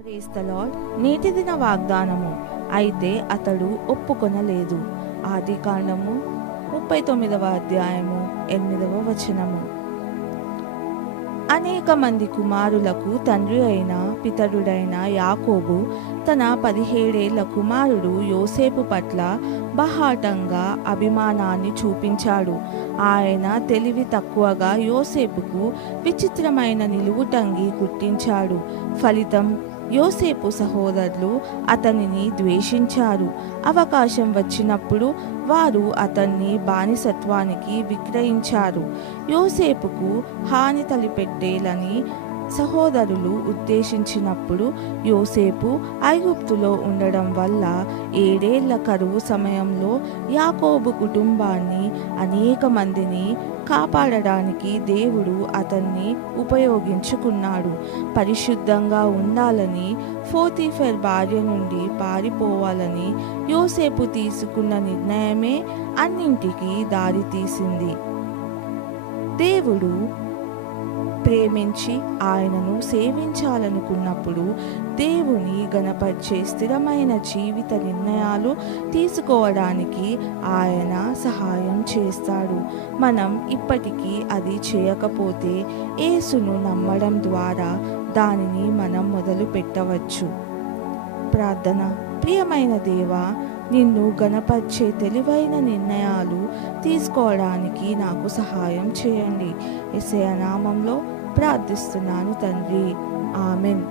Praise the lord. నేటి దిన వాగ్దానము. అయితే అతడు ఒప్పుకొనలేదు. ఆదికాండము 39వ అధ్యాయము 8వ వచనము. అనేక మంది కుమారులకు తండ్రి అయిన పితరుడైన యాకోబు తన 17 కుమారుడు యోసేపు పట్ల బహాటంగా అభిమానాన్ని చూపించాడు. ఆయన తెలివి తక్కువగా యోసేపుకు విచిత్రమైన నిలువుటంగి కుట్టించాడు. ఫలితం యోసేపు సహోదరులు అతనిని ద్వేషించారు. అవకాశం వచ్చినప్పుడు వారు అతన్ని బానిసత్వానికి విక్రయించారు. యోసేపుకు హాని తలపెట్టేలని సహోదరులు ఉద్దేశించినప్పుడు యోసేపు ఐగుప్తులో ఉండడం వల్ల 7 ఏళ్ల కరువు సమయంలో యాకోబు కుటుంబాన్ని అనేక మందిని కాపాడడానికి దేవుడు అతన్ని ఉపయోగించుకున్నాడు. పరిశుద్ధంగా ఉండాలని, పోతీఫర్ భార్య నుండి పారిపోవాలని యోసేపు తీసుకున్న నిర్ణయమే అన్నింటికీ దారితీసింది. దేవుడు ప్రేమించి ఆయనను సేవించాలనుకున్నప్పుడు దేవుని గణపరిచే స్థిరమైన జీవిత నిర్ణయాలు తీసుకోవడానికి ఆయన సహాయం చేస్తాడు. మనం ఇప్పటికీ అది చేయకపోతే యేసును నమ్మడం ద్వారా దానిని మనం మొదలు పెట్టవచ్చు. ప్రార్థన. ప్రియమైన దేవా, నిన్ను గణపరిచే తెలివైన నిర్ణయాలు తీసుకోవడానికి నాకు సహాయం చేయండి. యేసయ్య నామంలో ప్రార్థిస్తున్నాను తండ్రి. ఆమెన్.